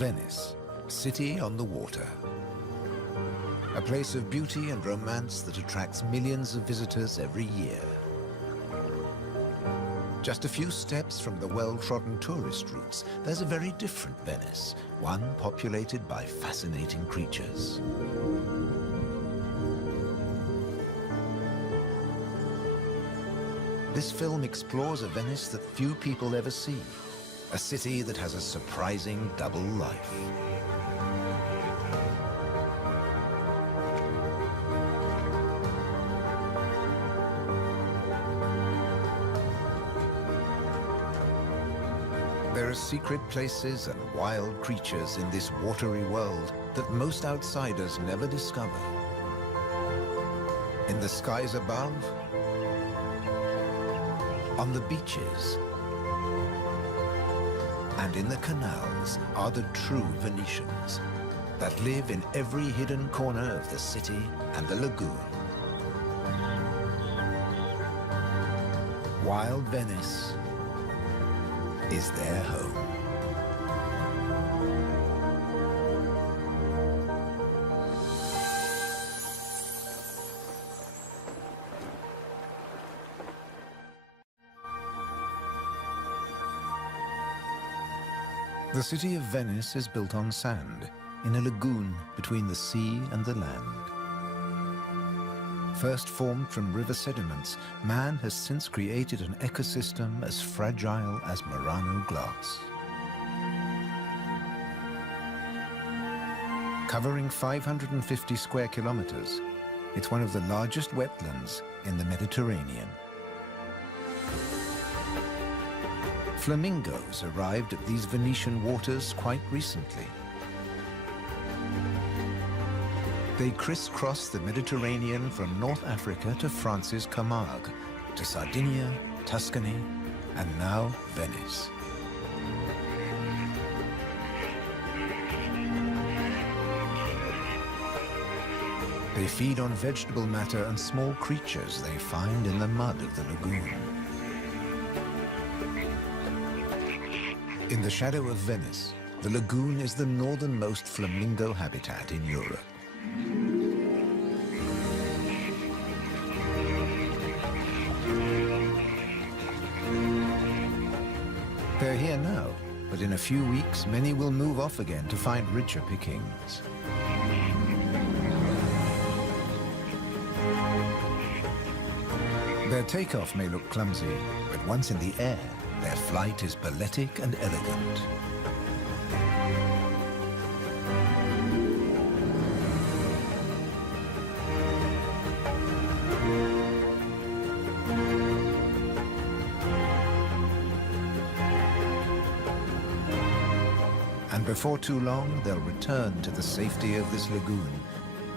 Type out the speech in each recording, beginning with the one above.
Venice, city on the water. A place of beauty and romance that attracts millions of visitors every year. Just a few steps from the well-trodden tourist routes, there's a very different Venice, one populated by fascinating creatures. This film explores a Venice that few people ever see, a city that has a surprising double life. There are secret places and wild creatures in this watery world that most outsiders never discover. In the skies above, on the beaches, and in the canals are the true Venetians that live in every hidden corner of the city and the lagoon. Wild Venice is their home. The city of Venice is built on sand, in a lagoon between the sea and the land. First formed from river sediments, man has since created an ecosystem as fragile as Murano glass. Covering 550 square kilometers, it's one of the largest wetlands in the Mediterranean. Flamingos arrived at these Venetian waters quite recently. They crisscross the Mediterranean from North Africa to France's Camargue, to Sardinia, Tuscany, and now Venice. They feed on vegetable matter and small creatures they find in the mud of the lagoon. In the shadow of Venice, the lagoon is the northernmost flamingo habitat in Europe. They're here now, but in a few weeks, many will move off again to find richer pickings. Their takeoff may look clumsy, but once in the air, their flight is balletic and elegant. And before too long, they'll return to the safety of this lagoon,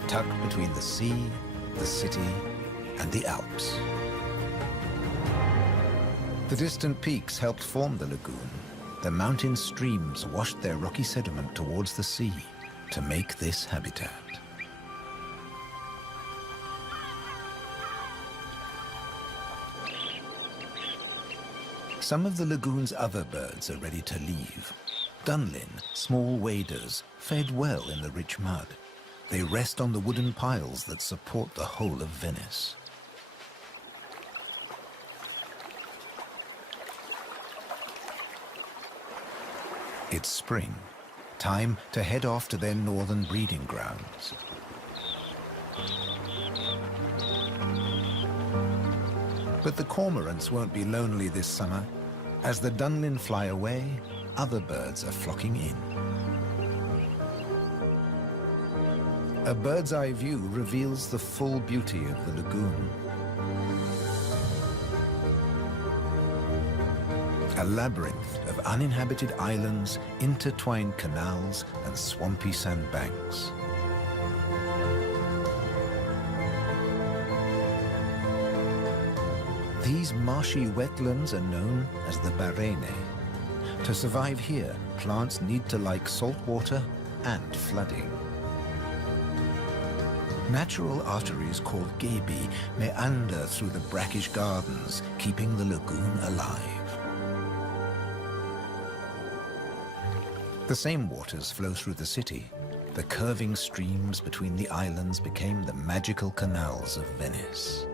tucked between the sea, the city, and the Alps. The distant peaks helped form the lagoon. The mountain streams washed their rocky sediment towards the sea to make this habitat. Some of the lagoon's other birds are ready to leave. Dunlin, small waders, fed well in the rich mud. They rest on the wooden piles that support the whole of Venice. It's spring, time to head off to their northern breeding grounds. But the cormorants won't be lonely this summer. As the Dunlin fly away, other birds are flocking in. A bird's eye view reveals the full beauty of the lagoon. A labyrinth of uninhabited islands, intertwined canals, and swampy sandbanks. These marshy wetlands are known as the Barene. To survive here, plants need to like salt water and flooding. Natural arteries called gabi meander through the brackish gardens, keeping the lagoon alive. The same waters flow through the city. The curving streams between the islands became the magical canals of Venice.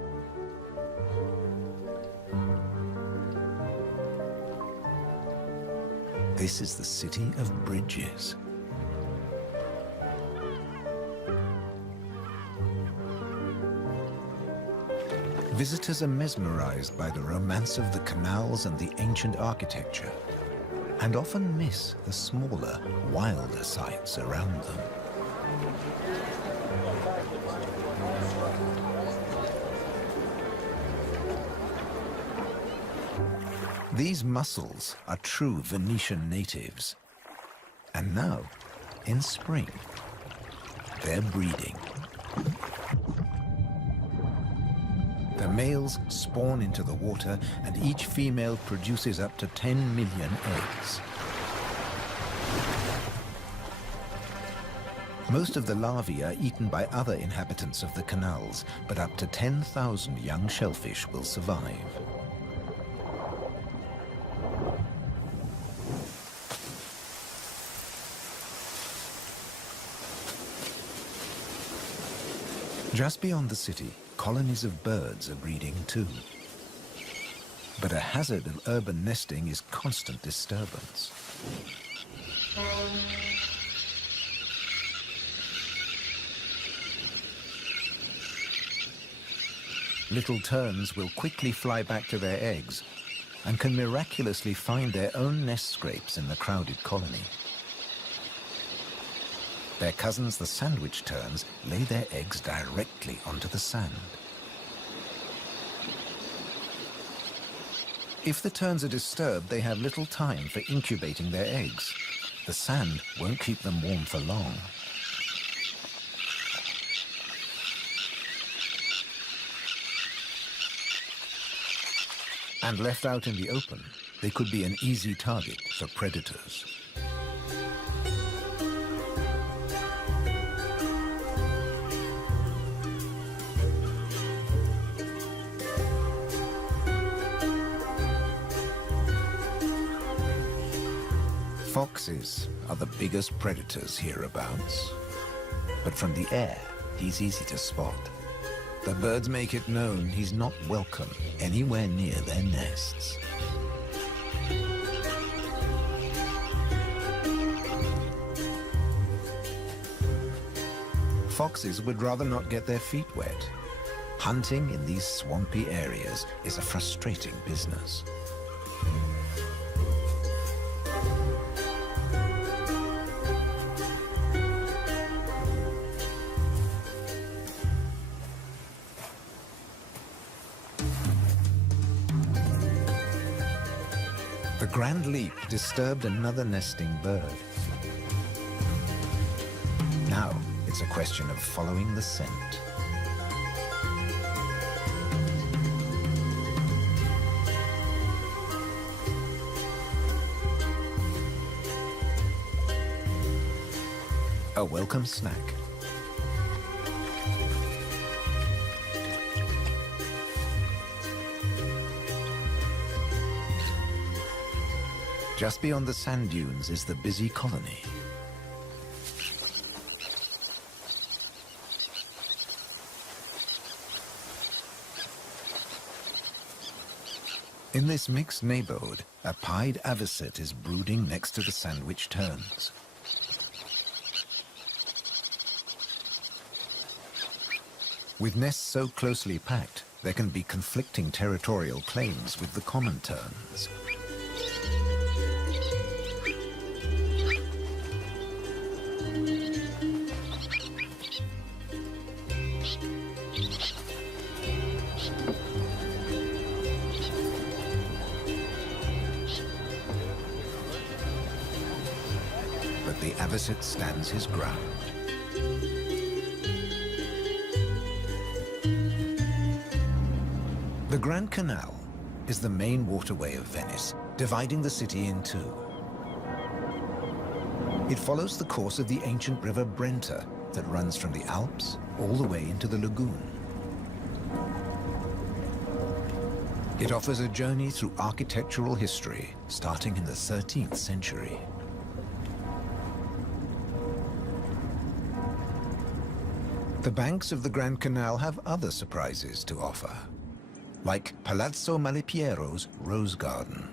This is the city of bridges. Visitors are mesmerized by the romance of the canals and the ancient architecture, and often miss the smaller, wilder sights around them. These mussels are true Venetian natives. And now, in spring, they're breeding. The males spawn into the water, and each female produces up to 10 million eggs. Most of the larvae are eaten by other inhabitants of the canals, but up to 10,000 young shellfish will survive. Just beyond the city, colonies of birds are breeding too. But a hazard of urban nesting is constant disturbance. Little terns will quickly fly back to their eggs and can miraculously find their own nest scrapes in the crowded colony. Their cousins, the sandwich terns, lay their eggs directly onto the sand. If the terns are disturbed, they have little time for incubating their eggs. The sand won't keep them warm for long. And left out in the open, they could be an easy target for predators. Foxes are the biggest predators hereabouts. But from the air, he's easy to spot. The birds make it known he's not welcome anywhere near their nests. Foxes would rather not get their feet wet. Hunting in these swampy areas is a frustrating business. The grand leap disturbed another nesting bird. Now it's a question of following the scent. A welcome snack. Just beyond the sand dunes is the busy colony. In this mixed neighborhood, a pied avocet is brooding next to the sandwich terns. With nests so closely packed, there can be conflicting territorial claims with the common terns. But the avocet stands his ground. The Grand Canal is the main waterway of Venice, dividing the city in two. It follows the course of the ancient river Brenta that runs from the Alps all the way into the lagoon. It offers a journey through architectural history starting in the 13th century. The banks of the Grand Canal have other surprises to offer, like Palazzo Malipiero's Rose Garden.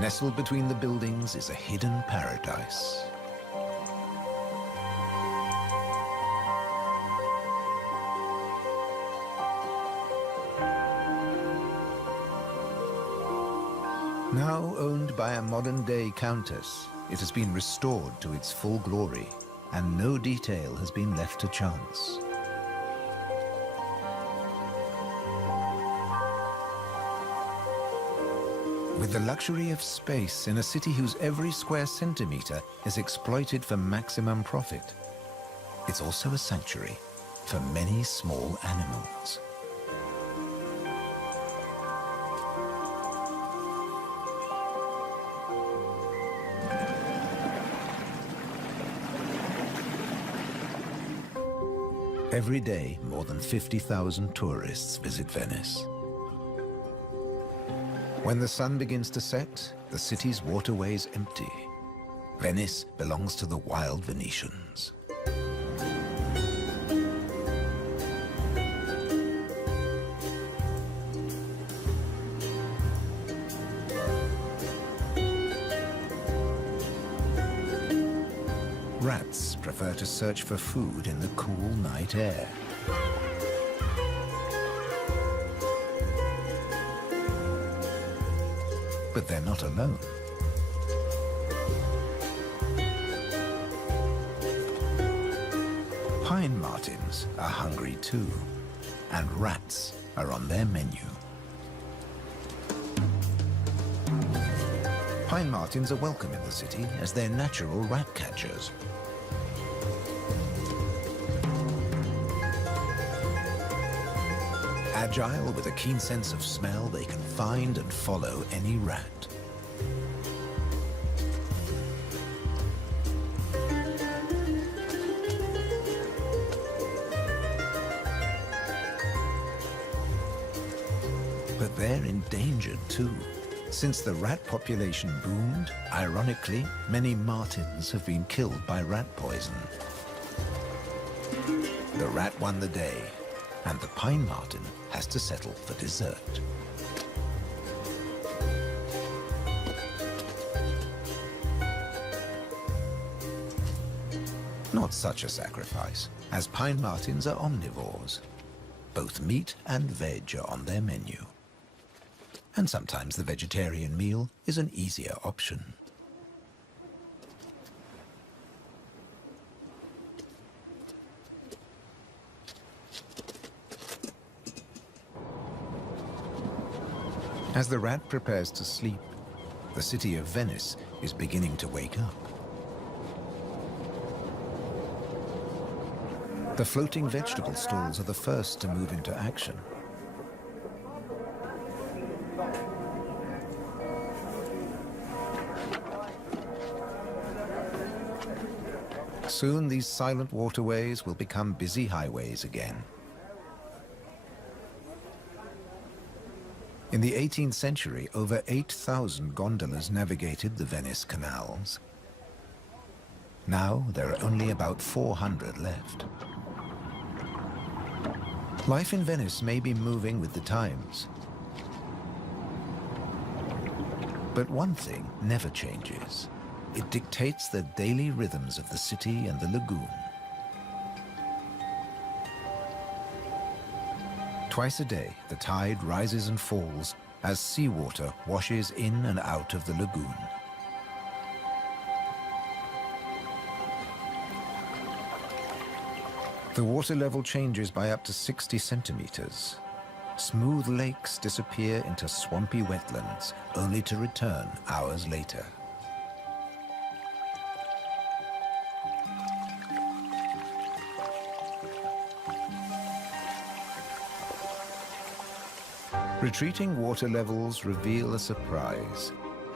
Nestled between the buildings is a hidden paradise. Now owned by a modern-day countess, it has been restored to its full glory, and no detail has been left to chance. With the luxury of space in a city whose every square centimeter is exploited for maximum profit, it's also a sanctuary for many small animals. Every day, more than 50,000 tourists visit Venice. When the sun begins to set, the city's waterways empty. Venice belongs to the wild Venetians. Rats prefer to search for food in the cool night air. But they're not alone. Pine martins are hungry too, and rats are on their menu. Pine martins are welcome in the city as they're natural rat catchers. Agile with a keen sense of smell, they can find and follow any rat. But they're endangered too. Since the rat population boomed, ironically, many martins have been killed by rat poison. The rat won the day, and the pine marten has to settle for dessert. Not such a sacrifice, as pine martens are omnivores. Both meat and veg are on their menu. And sometimes the vegetarian meal is an easier option. As the rat prepares to sleep, the city of Venice is beginning to wake up. The floating vegetable stalls are the first to move into action. Soon these silent waterways will become busy highways again. In the 18th century, over 8,000 gondolas navigated the Venice canals. Now there are only about 400 left. Life in Venice may be moving with the times. But one thing never changes. It dictates the daily rhythms of the city and the lagoon. Twice a day, the tide rises and falls as seawater washes in and out of the lagoon. The water level changes by up to 60 centimeters. Smooth lakes disappear into swampy wetlands, only to return hours later. Retreating water levels reveal a surprise.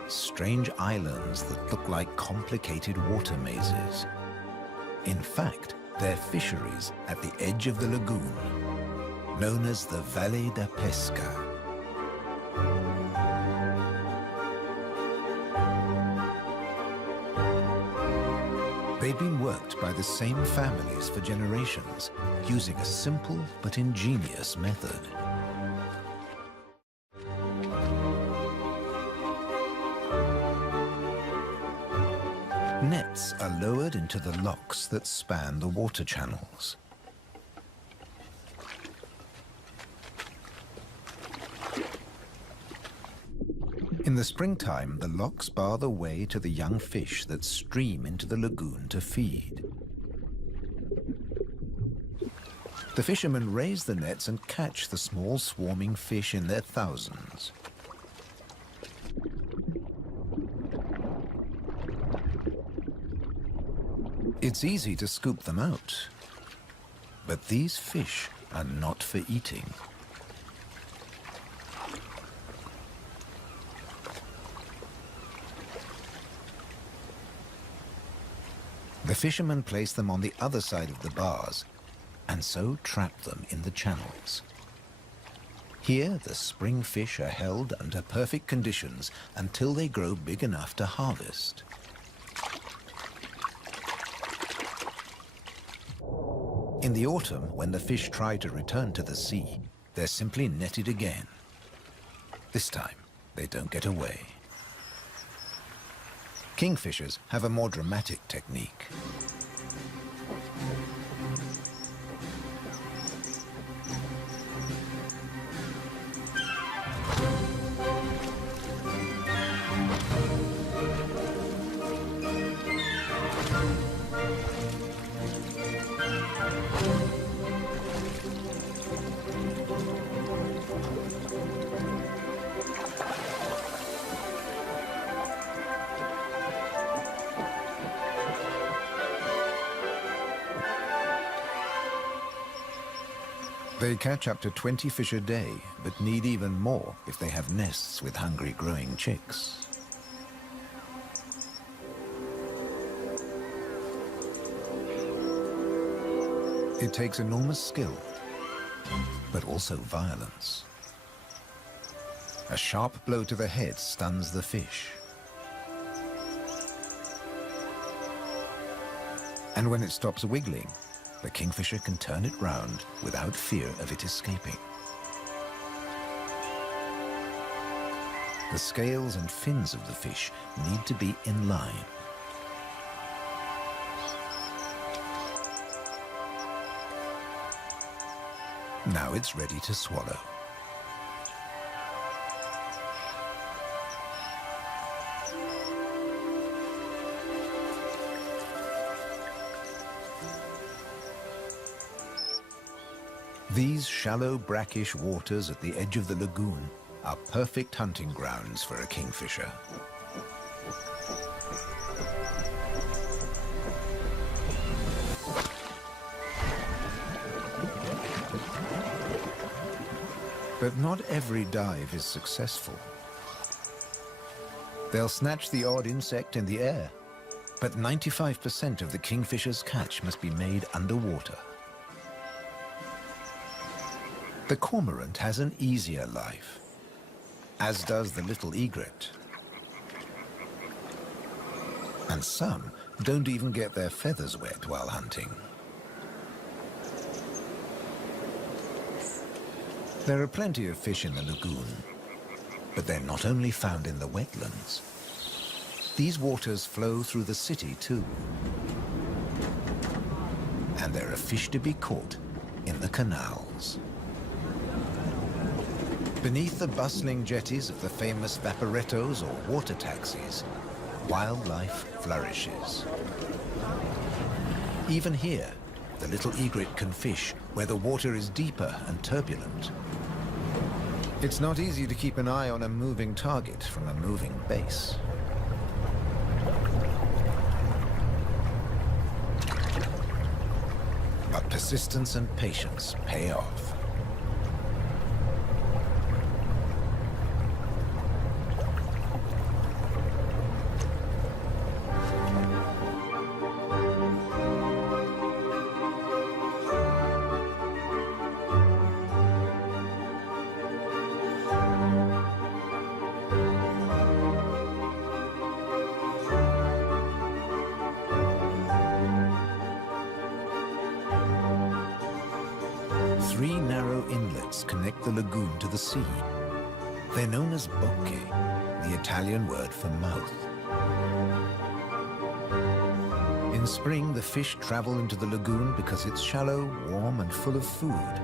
Strange islands that look like complicated water mazes. In fact, they're fisheries at the edge of the lagoon. known as the Valle da Pesca. They'd been worked by the same families for generations, using a simple but ingenious method. Nets are lowered into the locks that span the water channels. In the springtime, the locks bar the way to the young fish that stream into the lagoon to feed. The fishermen raise the nets and catch the small swarming fish in their thousands. It's easy to scoop them out, but these fish are not for eating. The fishermen place them on the other side of the bars and so trap them in the channels. Here, the spring fish are held under perfect conditions until they grow big enough to harvest. In the autumn, when the fish try to return to the sea, they're simply netted again. This time, they don't get away. Kingfishers have a more dramatic technique. They catch up to 20 fish a day, but need even more if they have nests with hungry growing chicks. It takes enormous skill, but also violence. A sharp blow to the head stuns the fish. And when it stops wiggling, the kingfisher can turn it round without fear of it escaping. The scales and fins of the fish need to be in line. Now it's ready to swallow. These shallow, brackish waters at the edge of the lagoon are perfect hunting grounds for a kingfisher. But not every dive is successful. They'll snatch the odd insect in the air, but 95% of the kingfisher's catch must be made underwater. The cormorant has an easier life, as does the little egret. And some don't even get their feathers wet while hunting. There are plenty of fish in the lagoon, but they're not only found in the wetlands. These waters flow through the city too. And there are fish to be caught in the canals. Beneath the bustling jetties of the famous vaporettos or water taxis, wildlife flourishes. Even here, the little egret can fish where the water is deeper and turbulent. It's not easy to keep an eye on a moving target from a moving base. But persistence and patience pay off. 3 narrow inlets connect the lagoon to the sea. They're known as bocche, the Italian word for mouth. In spring, the fish travel into the lagoon because it's shallow, warm, and full of food.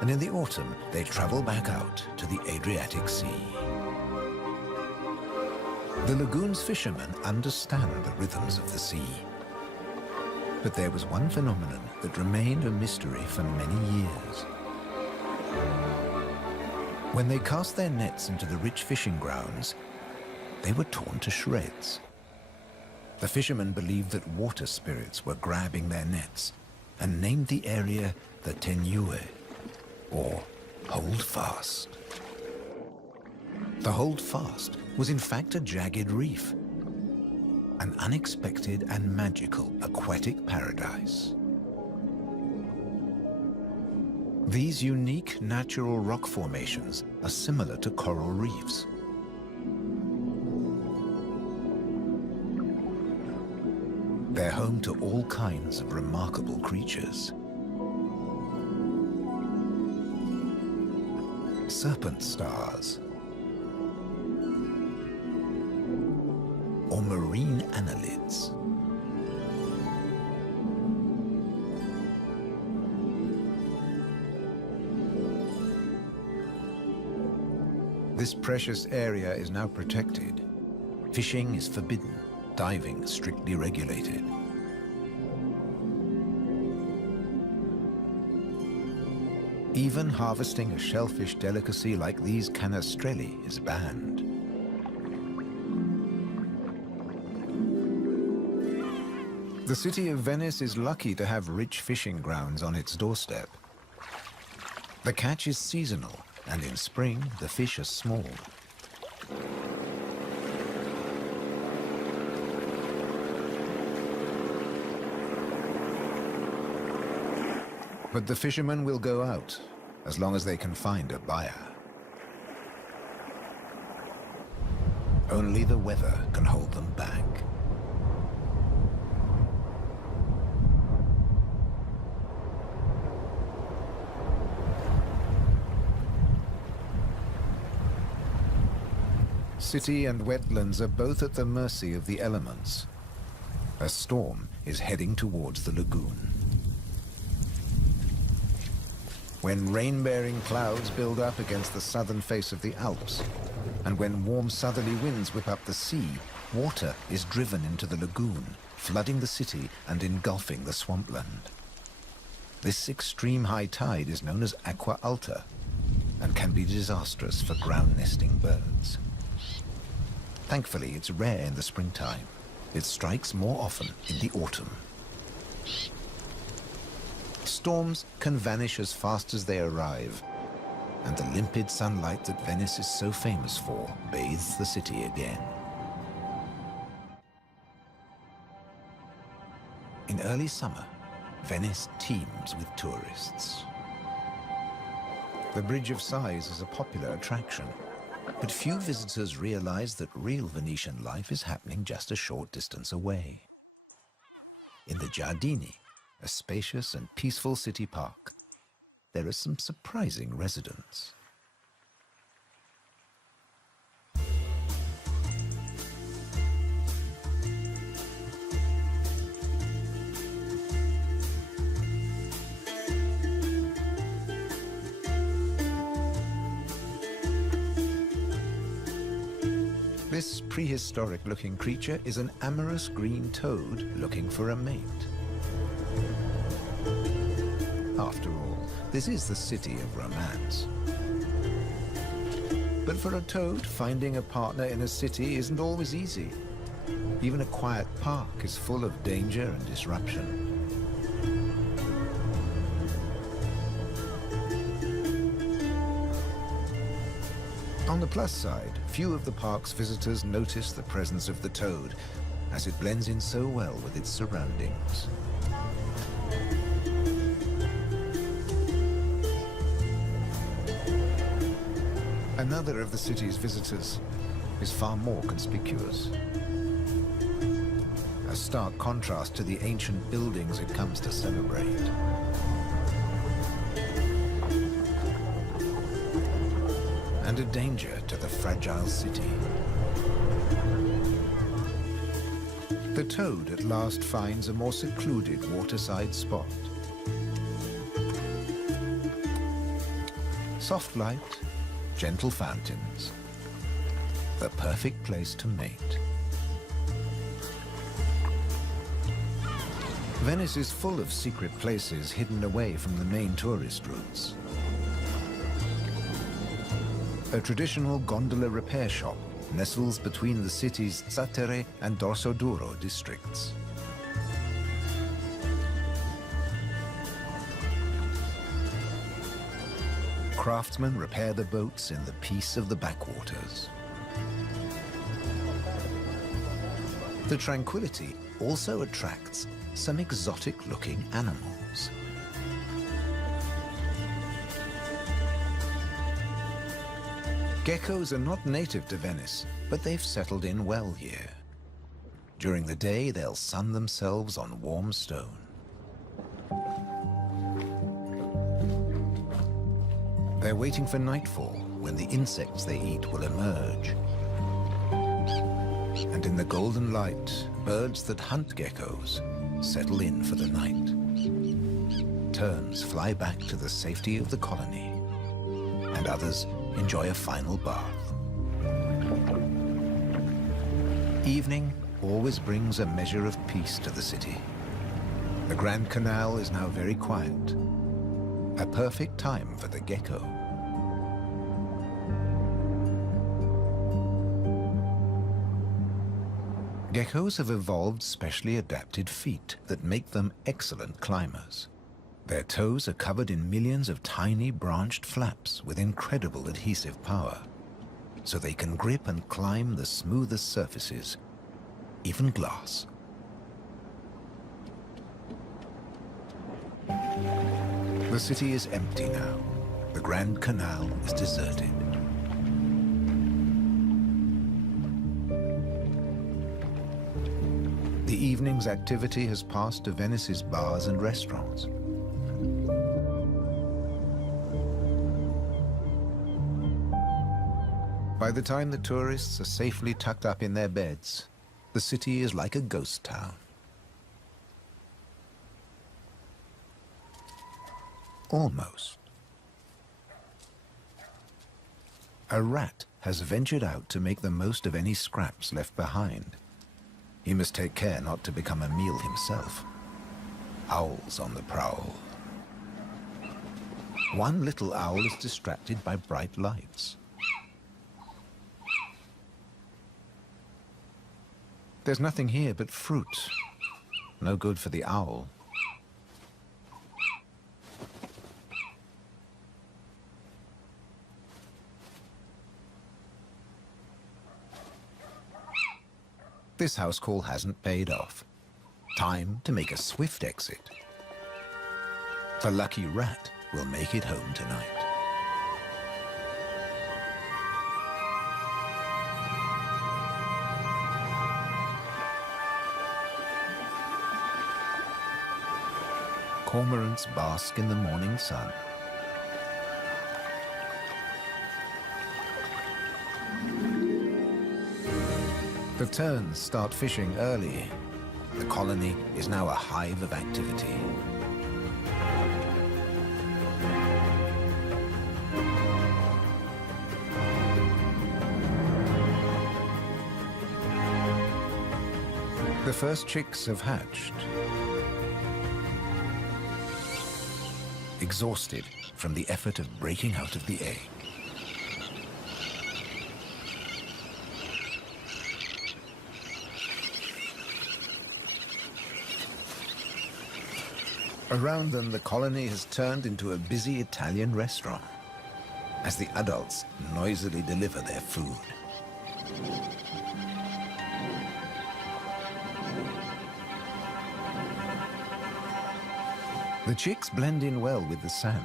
And in the autumn, they travel back out to the Adriatic Sea. The lagoon's fishermen understand the rhythms of the sea. But there was one phenomenon that remained a mystery for many years. When they cast their nets into the rich fishing grounds, they were torn to shreds. The fishermen believed that water spirits were grabbing their nets and named the area the Tenue, or Hold Fast. The Hold Fast was in fact a jagged reef, an unexpected and magical aquatic paradise. These unique natural rock formations are similar to coral reefs. They're home to all kinds of remarkable creatures. Serpent stars, or marine annelids. This precious area is now protected. Fishing is forbidden, diving strictly regulated. Even harvesting a shellfish delicacy like these canestrelli is banned. The city of Venice is lucky to have rich fishing grounds on its doorstep. The catch is seasonal, and in spring, the fish are small. But the fishermen will go out, as long as they can find a buyer. Only the weather can hold them back. City and wetlands are both at the mercy of the elements. A storm is heading towards the lagoon. When rain-bearing clouds build up against the southern face of the Alps, and when warm southerly winds whip up the sea, water is driven into the lagoon, flooding the city and engulfing the swampland. This extreme high tide is known as aqua alta and can be disastrous for ground-nesting birds. Thankfully, it's rare in the springtime. It strikes more often in the autumn. Storms can vanish as fast as they arrive, and the limpid sunlight that Venice is so famous for bathes the city again. In early summer, Venice teems with tourists. The Bridge of Sighs is a popular attraction, but few visitors realize that real Venetian life is happening just a short distance away. In the Giardini, a spacious and peaceful city park, there are some surprising residents. This prehistoric-looking creature is an amorous green toad looking for a mate. After all, this is the city of romance. But for a toad, finding a partner in a city isn't always easy. Even a quiet park is full of danger and disruption. On the plus side, few of the park's visitors notice the presence of the toad, as it blends in so well with its surroundings. Another of the city's visitors is far more conspicuous. A stark contrast to the ancient buildings it comes to celebrate. and a danger to the fragile city. The toad at last finds a more secluded waterside spot. Soft light, gentle fountains, the perfect place to mate. Venice is full of secret places hidden away from the main tourist routes. A traditional gondola repair shop nestles between the city's Zattere and Dorsoduro districts. Craftsmen repair the boats in the peace of the backwaters. The tranquility also attracts some exotic-looking animals. Geckos are not native to Venice, but they've settled in well here. During the day, they'll sun themselves on warm stone. They're waiting for nightfall, when the insects they eat will emerge. And in the golden light, birds that hunt geckos settle in for the night. Terns fly back to the safety of the colony, and others enjoy a final bath. Evening always brings a measure of peace to the city. The Grand Canal is now very quiet, a perfect time for the gecko. Geckos have evolved specially adapted feet that make them excellent climbers. Their toes are covered in millions of tiny branched flaps with incredible adhesive power, so they can grip and climb the smoothest surfaces, even glass. The city is empty now. The Grand Canal is deserted. The evening's activity has passed to Venice's bars and restaurants. By the time the tourists are safely tucked up in their beds, the city is like a ghost town. Almost. A rat has ventured out to make the most of any scraps left behind. He must take care not to become a meal himself. Owls on the prowl. One little owl is distracted by bright lights. There's nothing here but fruit. No good for the owl. This house call hasn't paid off. Time to make a swift exit. The lucky rat will make it home tonight. Cormorants bask in the morning sun. The terns start fishing early. The colony is now a hive of activity. The first chicks have hatched. Exhausted from the effort of breaking out of the egg. Around them, the colony has turned into a busy Italian restaurant as the adults noisily deliver their food. The chicks blend in well with the sand.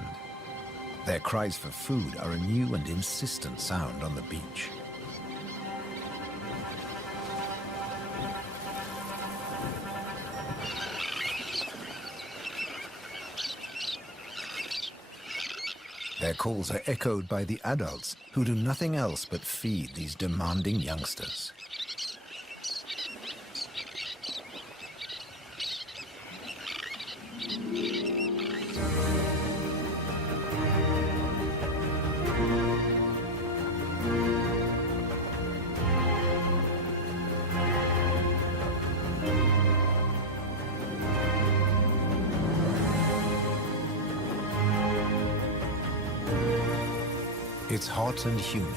Their cries for food are a new and insistent sound on the beach. Their calls are echoed by the adults, who do nothing else but feed these demanding youngsters. It's hot and humid,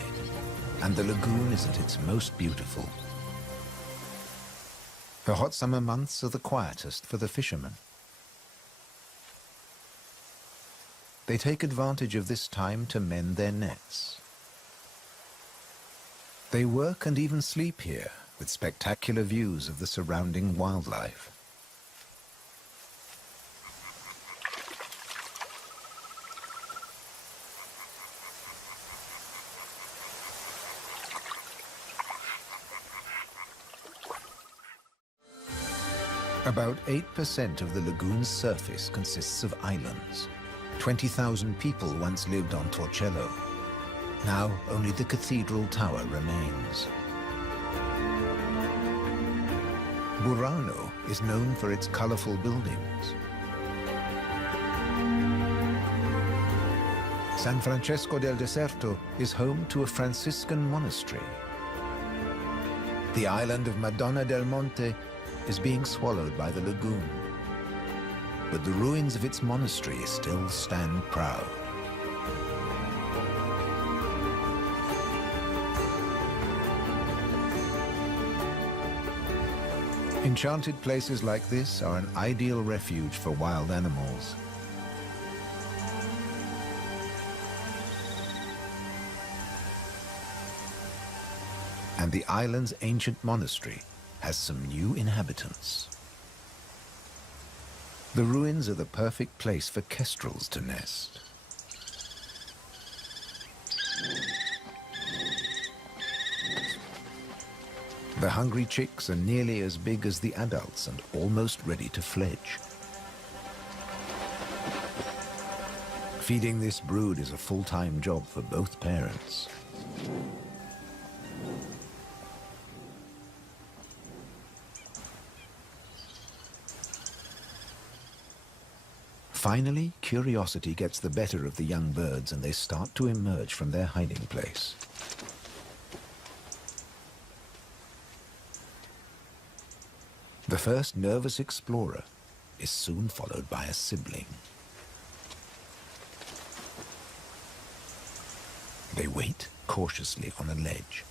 and the lagoon is at its most beautiful. The hot summer months are the quietest for the fishermen. They take advantage of this time to mend their nets. They work and even sleep here, with spectacular views of the surrounding wildlife. About 8% of the lagoon's surface consists of islands. 20,000 people once lived on Torcello. Now only the cathedral tower remains. Burano is known for its colorful buildings. San Francesco del Deserto is home to a Franciscan monastery. The island of Madonna del Monte is being swallowed by the lagoon, but the ruins of its monastery still stand proud. Enchanted places like this are an ideal refuge for wild animals. And the island's ancient monastery has some new inhabitants. The ruins are the perfect place for kestrels to nest. The hungry chicks are nearly as big as the adults and almost ready to fledge. Feeding this brood is a full-time job for both parents. Finally, curiosity gets the better of the young birds and they start to emerge from their hiding place. The first nervous explorer is soon followed by a sibling. They wait cautiously on a ledge,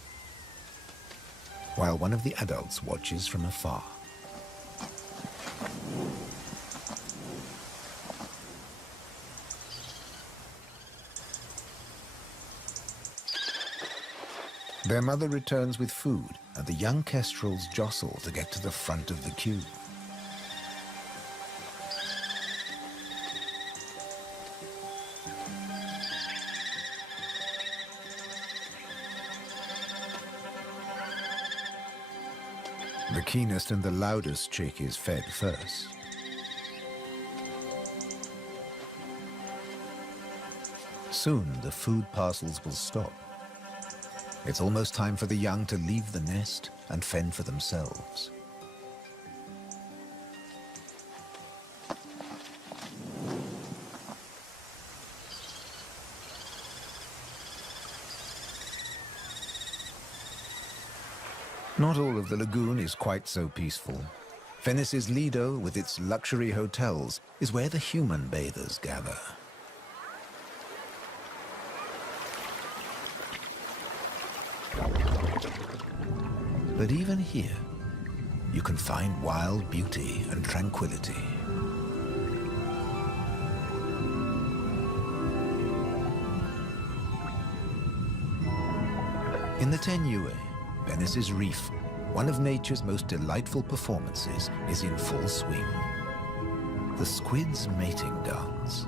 while one of the adults watches from afar. Their mother returns with food, and the young kestrels jostle to get to the front of the queue. The keenest and the loudest chick is fed first. Soon the food parcels will stop. It's almost time for the young to leave the nest and fend for themselves. Not all of the lagoon is quite so peaceful. Venice's Lido, with its luxury hotels, is where the human bathers gather. But even here, you can find wild beauty and tranquility. In the Tenue, Venice's reef, one of nature's most delightful performances is in full swing. The squid's mating dance.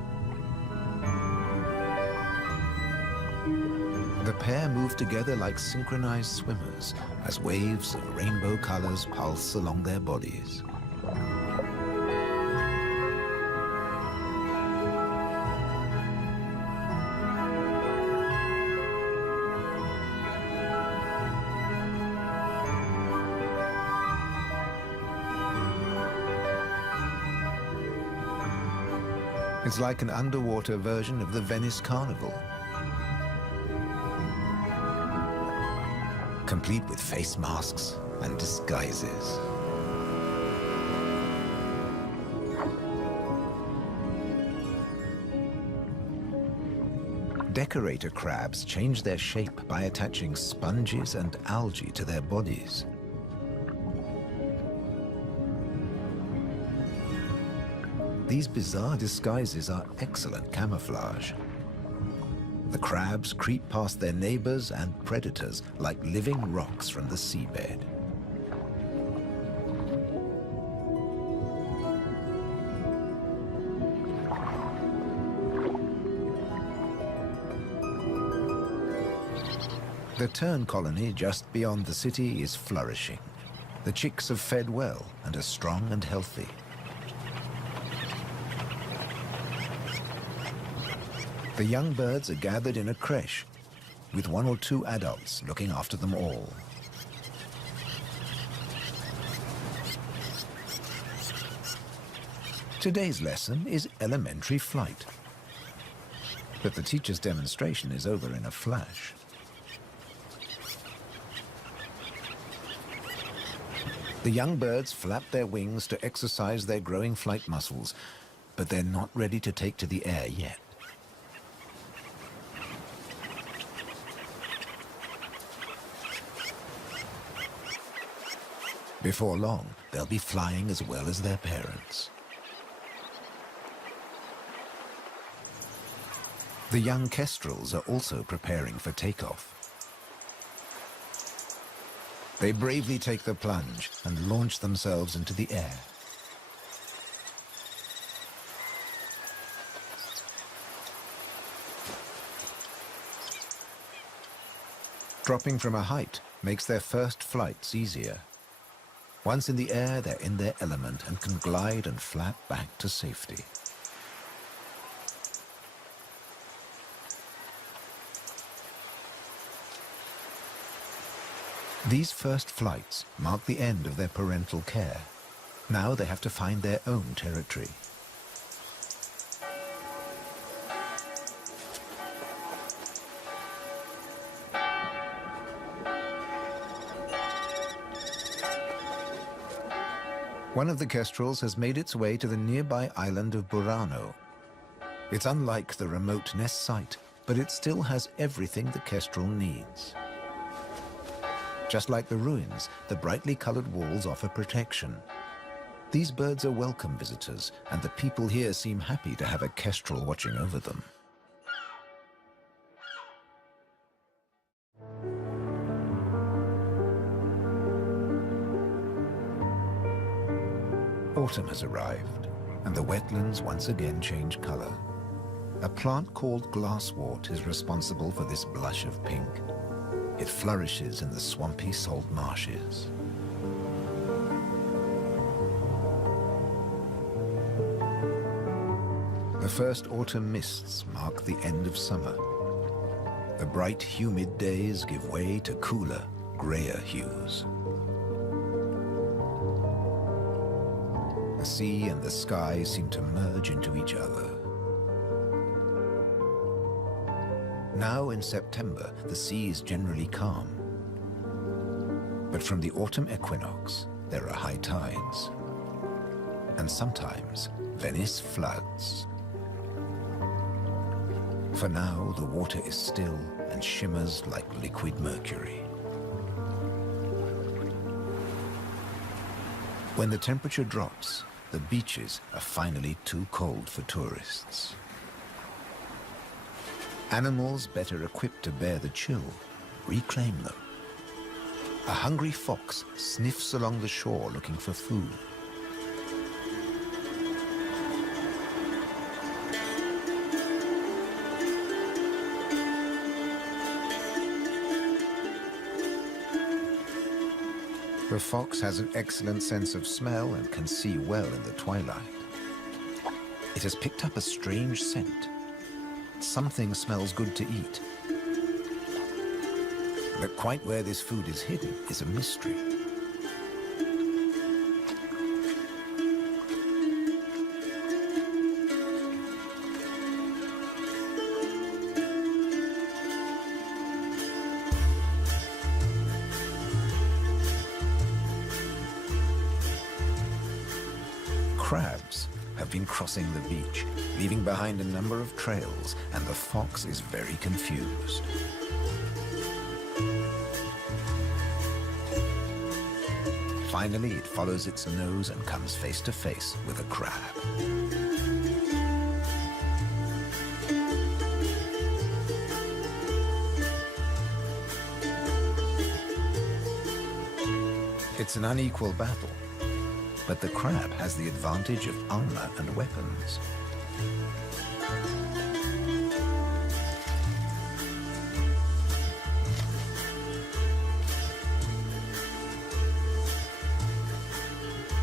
The pair move together like synchronized swimmers as waves of rainbow colors pulse along their bodies. It's like an underwater version of the Venice Carnival, complete with face masks and disguises. Decorator crabs change their shape by attaching sponges and algae to their bodies. These bizarre disguises are excellent camouflage. The crabs creep past their neighbors and predators like living rocks from the seabed. The tern colony just beyond the city is flourishing. The chicks have fed well and are strong and healthy. The young birds are gathered in a creche, with 1 or 2 adults looking after them all. Today's lesson is elementary flight, but the teacher's demonstration is over in a flash. The young birds flap their wings to exercise their growing flight muscles, but they're not ready to take to the air yet. Before long, they'll be flying as well as their parents. The young kestrels are also preparing for takeoff. They bravely take the plunge and launch themselves into the air. Dropping from a height makes their first flights easier. Once in the air, they're in their element and can glide and flap back to safety. These first flights mark the end of their parental care. Now they have to find their own territory. One of the kestrels has made its way to the nearby island of Burano. It's unlike the remote nest site, but it still has everything the kestrel needs. Just like the ruins, the brightly colored walls offer protection. These birds are welcome visitors, and the people here seem happy to have a kestrel watching over them. Autumn has arrived, and the wetlands once again change color. A plant called glasswort is responsible for this blush of pink. It flourishes in the swampy salt marshes. The first autumn mists mark the end of summer. The bright, humid days give way to cooler, grayer hues. The sea and the sky seem to merge into each other. Now in September, the sea is generally calm. But from the autumn equinox, there are high tides. And sometimes, Venice floods. For now, the water is still and shimmers like liquid mercury. When the temperature drops, the beaches are finally too cold for tourists. Animals better equipped to bear the chill reclaim them. A hungry fox sniffs along the shore looking for food. The fox has an excellent sense of smell and can see well in the twilight. It has picked up a strange scent. Something smells good to eat. But quite where this food is hidden is a mystery. Crabs have been crossing the beach, leaving behind a number of trails, and the fox is very confused. Finally, it follows its nose and comes face to face with a crab. It's an unequal battle, but the crab has the advantage of armor and weapons.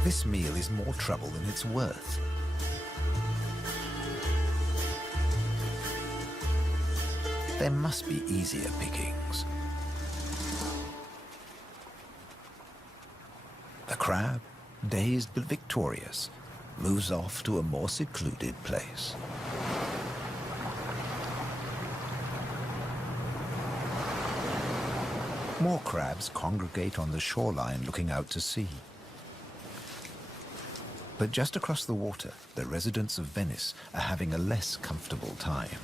This meal is more trouble than it's worth. There must be easier pickings. The crab, dazed but victorious, moves off to a more secluded place. More crabs congregate on the shoreline looking out to sea. But just across the water, the residents of Venice are having a less comfortable time.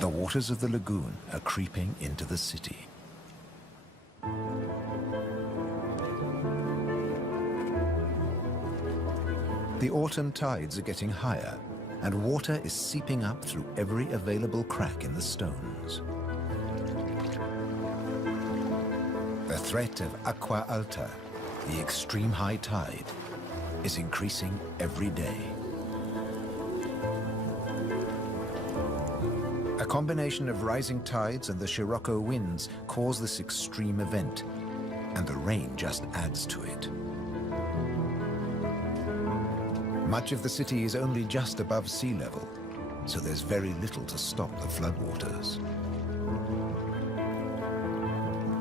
The waters of the lagoon are creeping into the city. The autumn tides are getting higher, and water is seeping up through every available crack in the stones. The threat of acqua alta, the extreme high tide, is increasing every day. A combination of rising tides and the Scirocco winds cause this extreme event, and the rain just adds to it. Much of the city is only just above sea level, so there's very little to stop the floodwaters.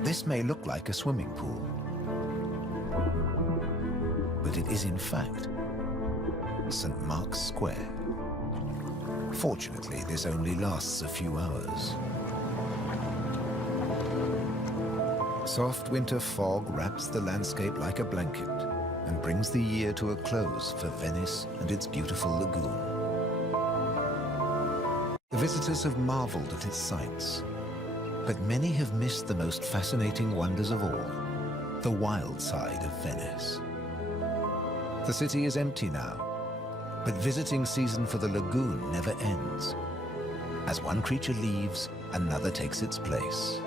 This may look like a swimming pool, but it is in fact St. Mark's Square. Fortunately, this only lasts a few hours. Soft winter fog wraps the landscape like a blanket and brings the year to a close for Venice and its beautiful lagoon. The visitors have marveled at its sights, but many have missed the most fascinating wonders of all, the wild side of Venice. The city is empty now, but visiting season for the lagoon never ends. As one creature leaves, another takes its place.